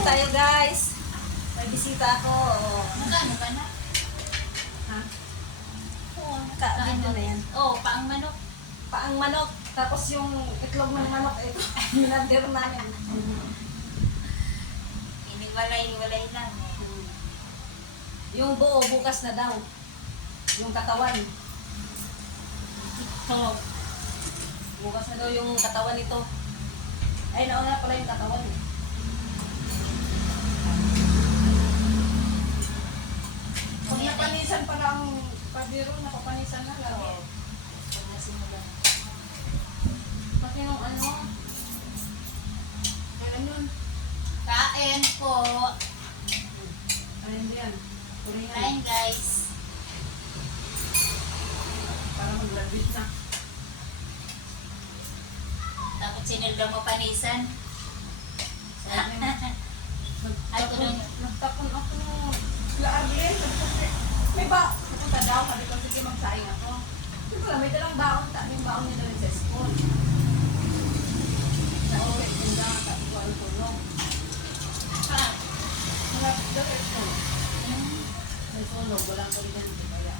Kain tayo guys. May bisita ako. Magkano ka na? Ha? Oo, kain na yan. Oo, paang manok. Paang manok. Tapos yung itlog ng manok, ito. Minander namin. Iniwalay-walay lang. Yung buo, bukas na daw. Yung katawan. Oo. Bukas na daw yung katawan nito. Ay, nauna pala yung katawan eh. Kung napanisan pala ang pabiro, napapanisan na lagi. Oo. Pag nasimula. Pati yung ano, kailan yun? Kain po. Ayun yan. Kuringan. Kain guys. Para mag-graduate na. Tapos sinilda mo panisan. Ay, kuno. Nagtapon ako sila Arlen. May ba? Pupunta daw. Sabi ko, sige magsaing ako. Hindi ko lang, may dalang baon. Yung baon niya daw sa school. Sa uwi, yung daang tatlo ang tulong. Malapit daw sa school. May tulong, walang kuligan. Kaya,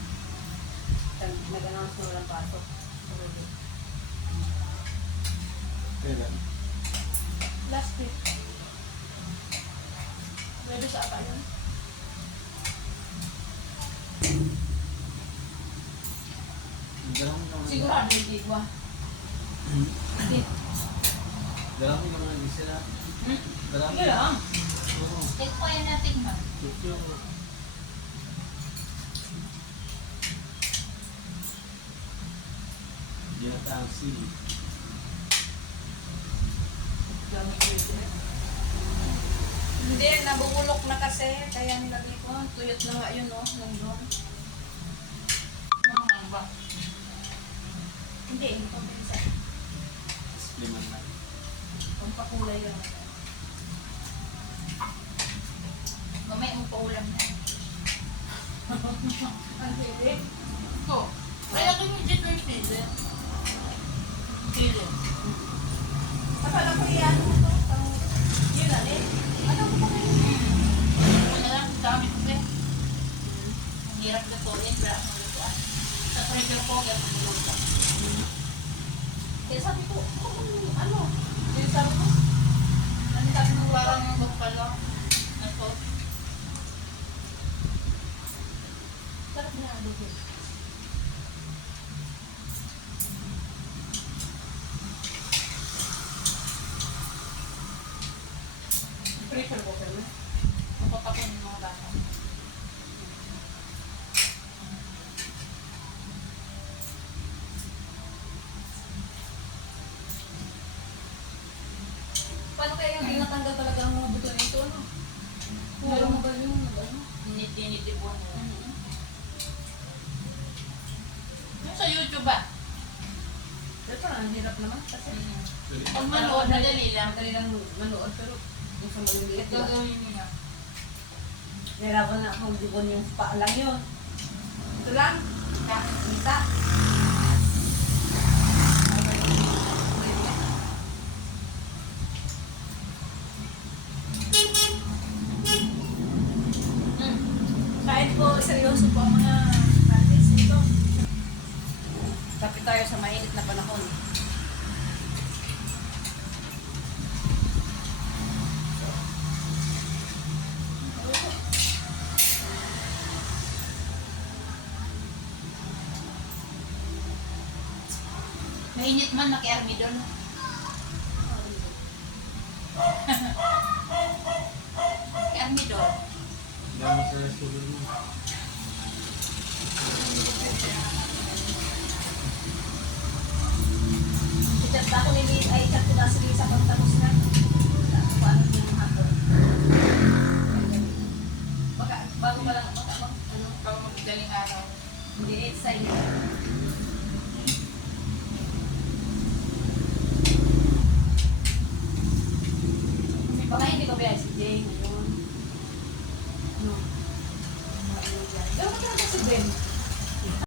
nag-announce na walang pasok. Kailan? Last week. Pwede sa apa yun? Sigurado hindi ko. Hindi. Darami naman ang isa na. Darami. Sige lang. Oo. Take po yan natin ma. Tokyo. Yata ang sili. Hindi, nabubulok na kasi. Kaya nilagay ko. Tuyot na nga yun, no? Nung doon. Ano ba? Hindi, hindi pa minsan. Spliman na. Pampakulay lang. Mamaya mo paulam na. Ang hindi. Ito. Kaya ko yung dito yung sili. Sili. Akala ko iyan mo to. Yun na eh. Ano ko pa kayo? Ano lang, dami ko ba? Ang hirap lutuin, wala akong lutuan. Sa pressure cooker, magluto. Kaya sabi ko, ano? Yung sabi ko, ano sabi mo Parang yung buffalo. Ito. sarap na adobo. Pressure cooker mo? Napapakon yung mga bata. Paano kaya yung tinatanggal talaga ang mga buto nito, ano? Meron mo ba yung ano? Dinidibon mo. Yung sa YouTube ba? Pero parang ang hirap naman kasi. Pag manood, madali lang. Madali lang manood pero yung sa maliliit, Ito diba? gawin niya. Nahirapan na akong dibon yung paa lang yun. Ito lang. Kita. Kahit po seryoso po ang mga artist dito. Kapit tayo sa mainit na panahon. Mainit man, maki-army doon. Maki-army doon. Dami sa restaurant mo. I-chat na ako ni Lisa, ay chat ko na si Lisa pag tapos na. Paano din yung hapon.